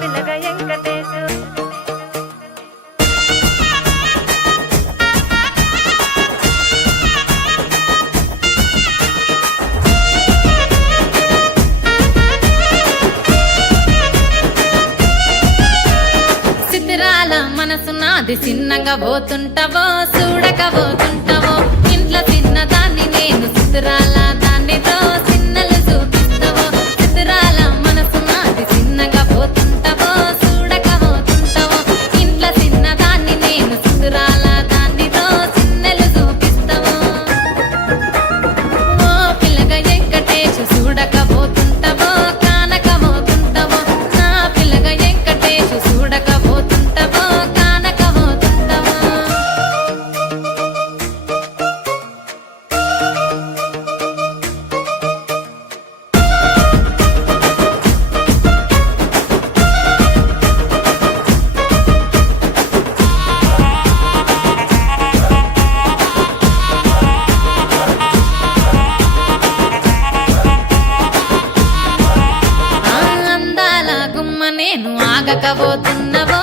పిల్లగ వెంకటేశు సిద్ధిరాల మనసు నాది చిన్నగా పోతుంటావో చూడక పోతుంటావో ఇంట్లో చిన్నదాన్ని నేను సిద్ధిరాల దాన్నితో చిన్నలు చూపిస్తావో సిద్ధిరాల మనసు నాది చిన్నగా పోతుంటావో చూడక పోతుంటావో ఇంట్లో చిన్నదాన్ని నేను సిద్ధిరాల దాన్నితో చిన్నలు చూపిస్తావో ఓ పిల్లగ వెంకటేశు చూడక పోతుంటావో కానక పోతుంటావో నా పిల్లగ వెంకటేశు చూడక పోతుంటావో కానక పోతుంటావో ఆ అందాల గుమ్మ నేను ఆగకపోతున్నవో